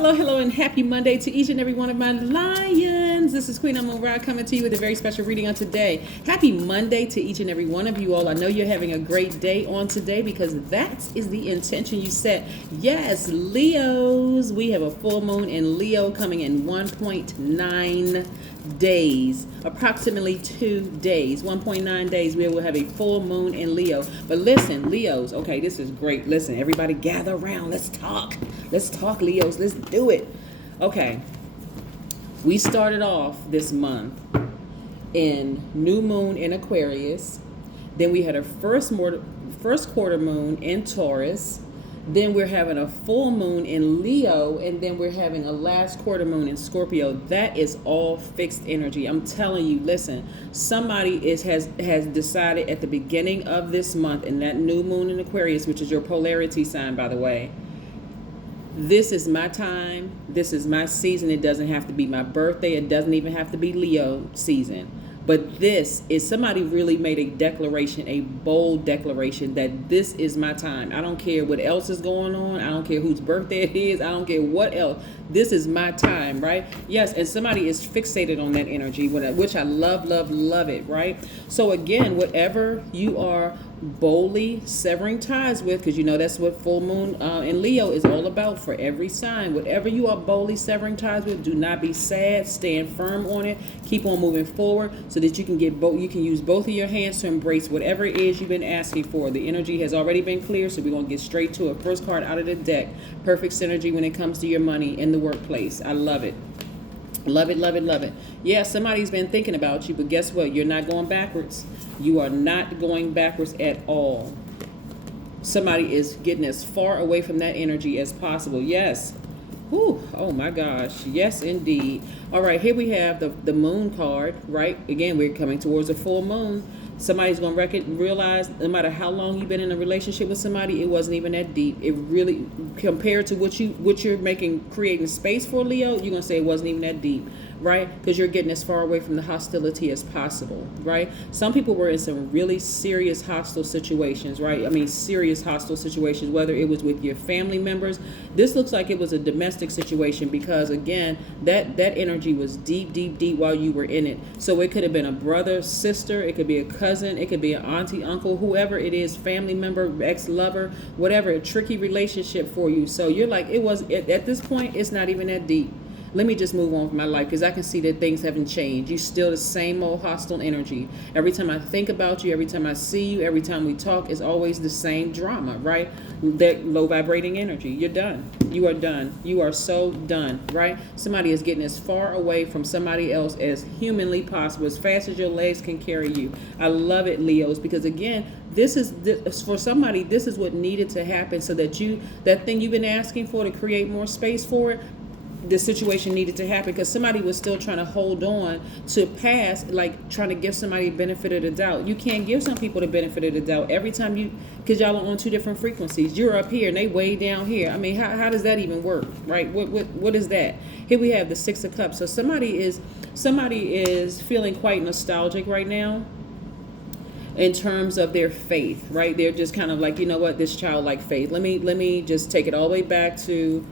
Hello, and happy Monday to each and every one of my lions. This is Queen Amun Ra coming to you with a very special reading on today. Happy Monday to each and every one of you all. I know you're having a great day on today because that is the intention you set. Yes, Leos, we have a full moon in Leo coming in 1.9 days, approximately 2 days, 1.9 days. We will have a full moon in Leo. But listen, Leos, okay, this is great. Listen, everybody gather around. Let's talk, Leos. Let's do it. Okay, we started off this month in new moon in Aquarius. Then we had a first quarter moon in Taurus. Then we're having a full moon in Leo, and then we're having a last quarter moon in Scorpio. That is all fixed energy. I'm telling you, listen, somebody has decided at the beginning of this month, in that new moon in Aquarius, which is your polarity sign, by the way, this is my time. This is my season. It doesn't have to be my birthday. It doesn't even have to be Leo season. But this is, somebody really made a declaration, a bold declaration that this is my time. I don't care what else is going on. I don't care whose birthday it is. I don't care what else. This is my time, right? Yes, and somebody is fixated on that energy, which I love it, right? So again, whatever you are boldly severing ties with, because you know that's what full moon in Leo is all about for every sign. Whatever you are boldly severing ties with, do not be sad. Stand firm on it. Keep on moving forward so that you can get both. You can use both of your hands to embrace whatever it is you've been asking for. The energy has already been clear, so we're gonna get straight to it. First card out of the deck: perfect synergy when it comes to your money in the workplace. I love it. Love it. Yeah, somebody's been thinking about you, but guess what? You're not going backwards. You are not going backwards at all. Somebody is getting as far away from that energy as possible. Yes. Whew. Oh my gosh. Yes, indeed. All right, here we have the moon card, right? Again, we're coming towards a full moon. Somebody's going to realize no matter how long you've been in a relationship with somebody, it wasn't even that deep. It really, compared to what you're creating space for, Leo, you're going to say it wasn't even that deep, right? Because you're getting as far away from the hostility as possible, right? Some people were in some really serious hostile situations, right? I mean, serious hostile situations, whether it was with your family members. This looks like it was a domestic situation because, again, that energy was deep while you were in it. So it could have been a brother, sister, it could be a cousin, it could be an auntie, uncle, whoever it is, family member, ex-lover, whatever, a tricky relationship for you. So you're like, it was, at this point, it's not even that deep. Let me just move on with my life because I can see that things haven't changed. You're still the same old hostile energy. Every time I think about you, every time I see you, every time we talk, it's always the same drama, right? That low vibrating energy. You're done. You are done. You are so done, right? Somebody is getting as far away from somebody else as humanly possible, as fast as your legs can carry you. I love it, Leos, because again, this is for somebody, this is what needed to happen so that that thing you've been asking for to create more space for it, the situation needed to happen because somebody was still trying to hold on to past, like trying to give somebody benefit of the doubt. You can't give some people the benefit of the doubt every time because y'all are on two different frequencies. You're up here and they way down here. I mean, how does that even work, right? What is that? Here we have the Six of Cups. So somebody is feeling quite nostalgic right now in terms of their faith, right? They're just kind of like, you know what, this childlike faith. Let me just take it all the way back to,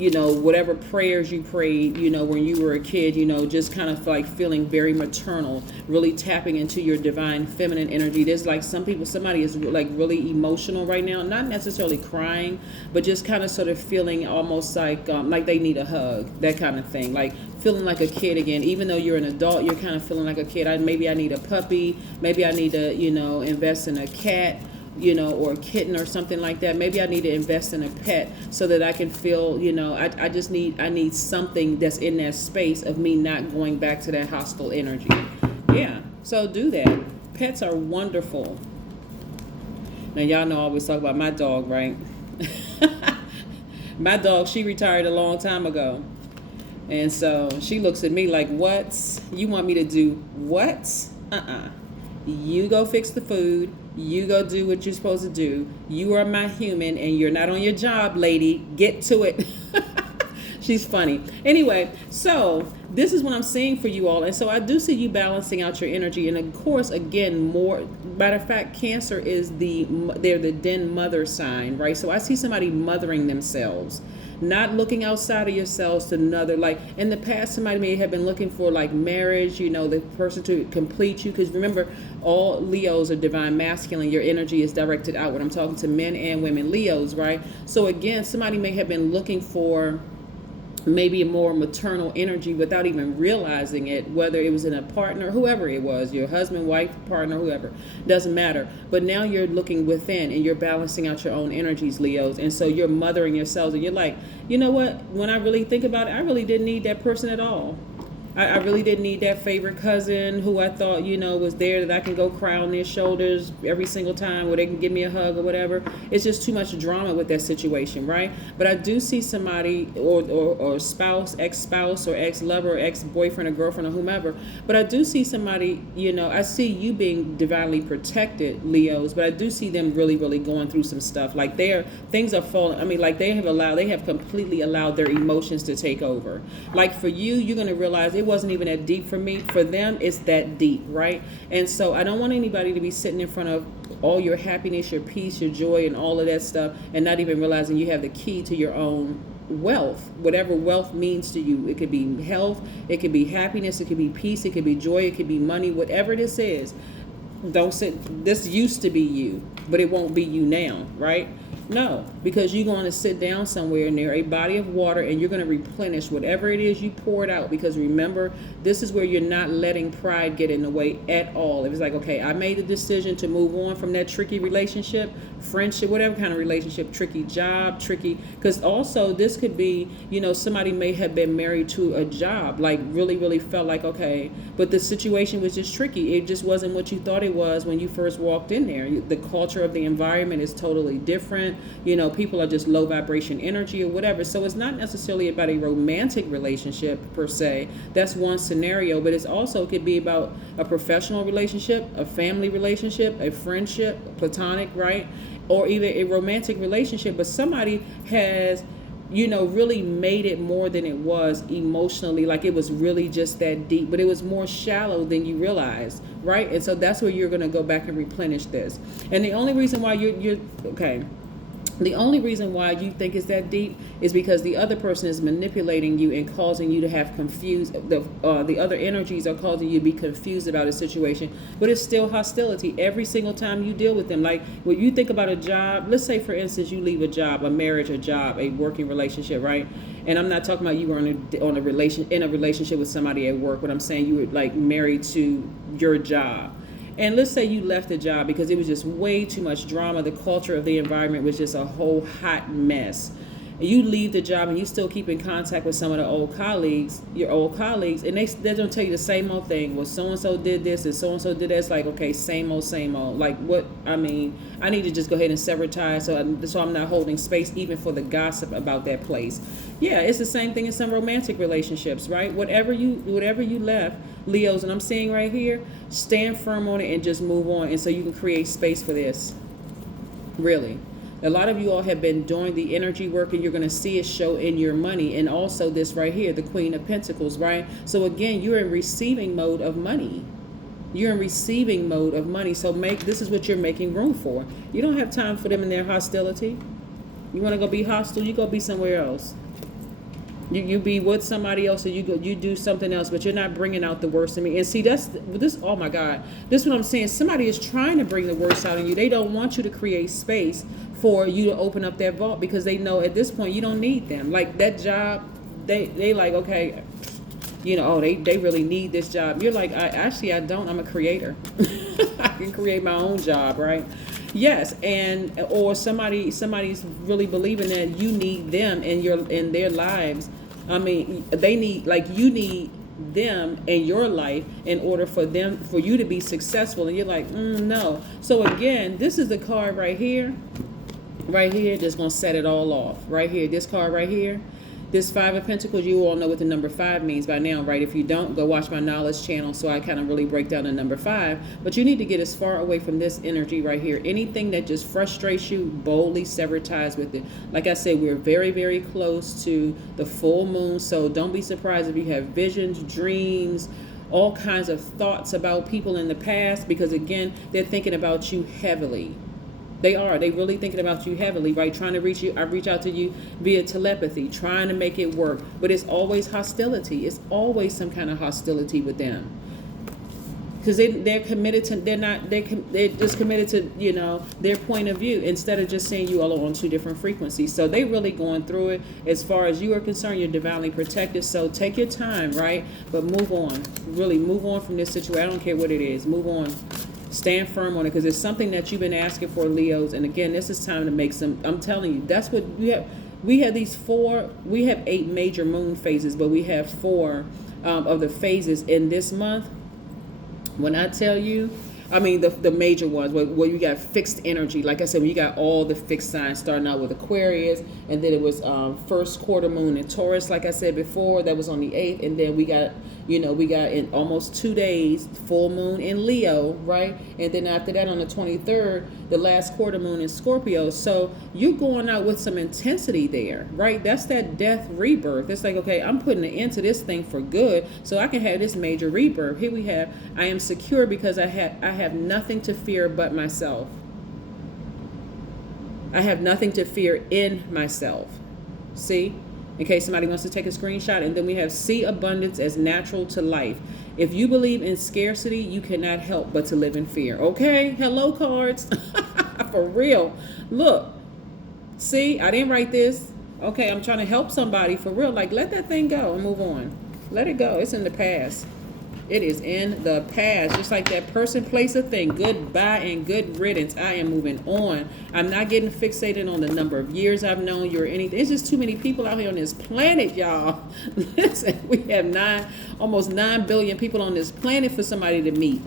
whatever prayers you prayed, when you were a kid, just kind of like feeling very maternal, really tapping into your divine feminine energy. There's like somebody is like really emotional right now, not necessarily crying, but just kind of sort of feeling almost like they need a hug, that kind of thing, like feeling like a kid again. Even though you're an adult, you're kind of feeling like a kid. Maybe I need a puppy, maybe I need to, invest in a cat, or a kitten or something like that. Maybe I need to invest in a pet so that I can feel, I need something that's in that space of me not going back to that hostile energy. Yeah, so do that. Pets are wonderful. Now, y'all know I always talk about my dog, right? My dog, she retired a long time ago. And so she looks at me like, what? You want me to do what? You go fix the food. You go do what you're supposed to do. You are my human and you're not on your job, lady. Get to it. She's funny. Anyway, so this is what I'm seeing for you all. And so I do see you balancing out your energy. And of course, again, more, matter of fact, Cancer is they're the den mother sign, right? So I see somebody mothering themselves, not looking outside of yourselves to another. Like in the past, somebody may have been looking for like marriage, you know, the person to complete you. Because remember, all Leos are divine masculine. Your energy is directed outward. I'm talking to men and women, Leos, right? So again, somebody may have been looking for maybe a more maternal energy without even realizing it, whether it was in a partner, whoever it was, your husband, wife, partner, whoever, doesn't matter. But now you're looking within and you're balancing out your own energies, Leos. And so you're mothering yourselves and you're like, you know what, when I really think about it, I really didn't need that person at all. I really didn't need that favorite cousin who I thought, you know, was there that I can go cry on their shoulders every single time where they can give me a hug or whatever. It's just too much drama with that situation, right? But I do see somebody or spouse, ex-spouse or ex-lover or ex-boyfriend or girlfriend or whomever. But I do see somebody, you know, I see you being divinely protected, Leos, but I do see them really, really going through some stuff. Like things are falling. I mean, like they have completely allowed their emotions to take over. Like for you, you're going to realize it wasn't even that deep for me. For them, it's that deep, right? And so I don't want anybody to be sitting in front of all your happiness, your peace, your joy, and all of that stuff, and not even realizing you have the key to your own wealth, whatever wealth means to you. It could be health, it could be happiness, it could be peace, it could be joy, it could be money, whatever this is. Don't say, this used to be you, but it won't be you now, right? No, because you're going to sit down somewhere near a body of water and you're going to replenish whatever it is you poured out. Because remember, this is where you're not letting pride get in the way at all. It was like, okay, I made the decision to move on from that tricky relationship, friendship, whatever kind of relationship, tricky job, tricky. Because also this could be, you know, somebody may have been married to a job, like really, really felt like, okay, but the situation was just tricky. It just wasn't what you thought it was when you first walked in there. The culture of the environment is totally different. You know, people are just low vibration energy or whatever. So it's not necessarily about a romantic relationship per se. That's one scenario, but it could be about a professional relationship, a family relationship, a friendship, platonic, right? Or even a romantic relationship, but somebody has, you know, really made it more than it was emotionally. Like it was really just that deep, but it was more shallow than you realized, right? And so that's where you're going to go back and replenish this. And the only reason why the only reason why you think it's that deep is because the other person is manipulating you and causing you to have confused. The other energies are causing you to be confused about a situation, but it's still hostility every single time you deal with them. Like when you think about a job, let's say for instance you leave a job, a marriage, a job, a working relationship, right? And I'm not talking about you were in a relationship with somebody at work, but I'm saying you were like married to your job. And let's say you left the job because it was just way too much drama. The culture of the environment was just a whole hot mess. And you leave the job and you still keep in contact with some of the your old colleagues, and they're going to tell you the same old thing. Well, so-and-so did this and so-and-so did that. It's like, okay, same old, same old. Like what, I mean, I need to just go ahead and sever ties so I'm not holding space even for the gossip about that place. Yeah, it's the same thing in some romantic relationships, right? Whatever you left, Leos, and I'm seeing right here, stand firm on it and just move on. And so you can create space for this. Really. A lot of you all have been doing the energy work and you're going to see it show in your money. And also this right here, the Queen of Pentacles, right? So again, you're in receiving mode of money. You're in receiving mode of money. So this is what you're making room for. You don't have time for them in their hostility. You want to go be hostile, you go be somewhere else. You be with somebody else, or you do something else, but you're not bringing out the worst in me. And see, this, oh my God, this is what I'm saying. Somebody is trying to bring the worst out in you. They don't want you to create space for you to open up that vault because they know at this point you don't need them. Like that job, they like, okay, you know, oh, they really need this job. You're like, I don't. I'm a creator. I can create my own job, right? Yes, or somebody's really believing that you need them in their lives. I mean, you need them in your life in order for you to be successful, and you're like, no. So again, this is the card right here, that's gonna set it all off. Right here, this card right here. This Five of Pentacles, you all know what the number 5 means by now, right? If you don't, go watch my knowledge channel so I kind of really break down the number 5. But you need to get as far away from this energy right here. Anything that just frustrates you, boldly sever ties with it. Like I said, we're very, very close to the full moon. So don't be surprised if you have visions, dreams, all kinds of thoughts about people in the past, because again, they're thinking about you heavily. They are. They really thinking about you heavily, right? Trying to reach you. I reach out to you via telepathy, trying to make it work. But it's always hostility. It's always some kind of hostility with them. Because they're committed to, they're just committed to, you know, their point of view, instead of just saying you all are on 2 different frequencies. So they really going through it. As far as you are concerned, you're divinely protected. So take your time, right? But move on. Really move on from this situation. I don't care what it is. Move on. Stand firm on it, because it's something that you've been asking for, Leos. And again, this is time to make some, I'm telling you, that's what we have. We have these 4, we have 8 major moon phases, but we have 4 of the phases in this month. When I tell you, I mean the major ones where you got fixed energy. Like I said, when you got all the fixed signs, starting out with Aquarius, and then it was first quarter moon in Taurus, like I said before, that was on the 8th, and then we got, you know, we got in almost 2 days full moon in Leo, right? And then after that on the 23rd, the last quarter moon in Scorpio. So you're going out with some intensity there, right? That's that death rebirth. It's like, okay, I'm putting an end to this thing for good so I can have this major rebirth. Here we have, I am secure because I have nothing to fear but myself. I have nothing to fear in myself. See? In case somebody wants to take a screenshot. And then we have see abundance as natural to life. If you believe in scarcity, you cannot help but to live in fear. Okay? Hello, cards. For real. Look. See, I didn't write this. Okay, I'm trying to help somebody for real. Like, let that thing go and move on. Let it go. It's in the past. It is in the past. Just like that person, place, a thing. Goodbye and good riddance. I am moving on. I'm not getting fixated on the number of years I've known you or anything. There's just too many people out here on this planet, y'all. Listen, we have almost 9 billion people on this planet for somebody to meet.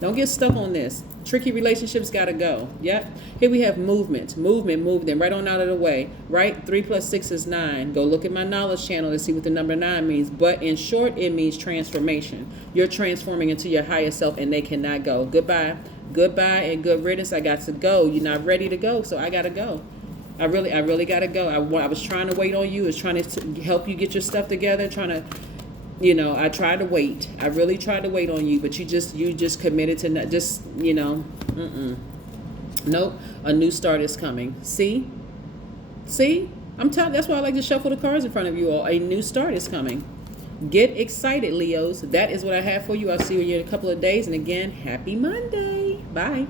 Don't get stuck on this. Tricky relationships got to go. Yep. Here we have movement. Move them right on out of the way. Right? 3 plus 6 is 9. Go look at my knowledge channel to see what the number 9 means. But in short, it means transformation. You're transforming into your higher self, and they cannot go. Goodbye. Goodbye and good riddance. I got to go. You're not ready to go, so I got to go. I really got to go. I was trying to wait on you. I was trying to help you get your stuff together, trying to, you know, I tried to wait. I really tried to wait on you, but you just committed to not, just, you know, nope. A new start is coming. See? I'm telling. That's why I like to shuffle the cards in front of you all. A new start is coming. Get excited, Leos. That is what I have for you. I'll see you in a couple of days. And again, happy Monday. Bye.